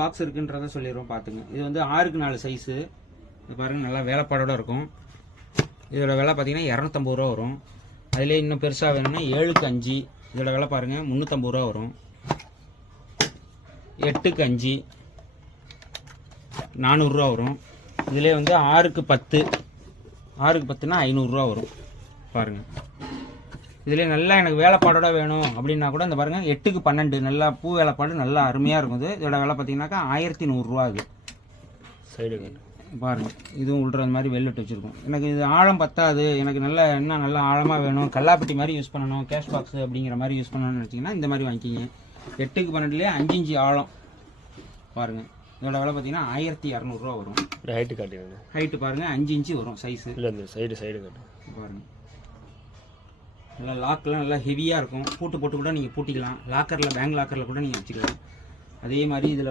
Box இருக்குன்றத சொல்லிடுவோம் பார்த்துங்க. இது வந்து 6க்கு 4 சைஸு. இது பாருங்கள், நல்லா வேலைப்பாடோடு இருக்கும். இதோட விலை பார்த்தீங்கன்னா 250 ரூபா வரும். அதிலே இன்னும் பெருசாக வேணும்னா 7க்கு 5. இதோட விலை பாருங்கள் 350 ரூபா வரும். 8க்கு 5 400 ரூபா வரும். இதிலே வந்து 6க்கு 10. 6க்கு 10னா 500 ரூபா வரும் பாருங்கள். இதிலே நல்லா எனக்கு வேலைப்பாடோட வேணும் அப்படின்னா கூட இந்த பாருங்கள் 8க்கு 12 நல்லா பூ வேலைப்பாடு நல்லா அருமையாக இருக்கும். இதோட விலை பார்த்தீங்கன்னாக்கா 1100 ரூபா. அது சைடு பாருங்கள், இதுவும் உள்ற மாதிரி வெள்ளிட்டு வச்சுருக்கோம். எனக்கு இது ஆழம் பத்தாது, எனக்கு நல்லா இன்னும் நல்லா ஆழமாக வேணும், கல்லாப்பட்டி மாதிரி யூஸ் பண்ணணும், கேஷ் பாக்ஸ் அப்படிங்கிற மாதிரி யூஸ் பண்ணணும்னு நினச்சிங்கன்னா இந்த மாதிரி வாங்கிக்கிங்க. 8க்கு 12லேயே 5 இன்ச்சு ஆழம் பாருங்கள். இதோட விலை பார்த்தீங்கன்னா 1200 ரூபா வரும். ஹைட்டு காட்டுங்க. ஹைட்டு பாருங்கள் 5 இன்ச்சு வரும் சைஸு. இல்லை இந்த சைடு காட்டு பாருங்கள். நல்லா லாக்கெலாம் நல்லா ஹெவியாக இருக்கும். பூட்டு போட்டு கூட நீங்கள் பூட்டிக்கலாம். லாக்கரில் பேங்க் லாக்கரில் கூட நீங்கள் வச்சுக்கலாம். அதே மாதிரி இதில்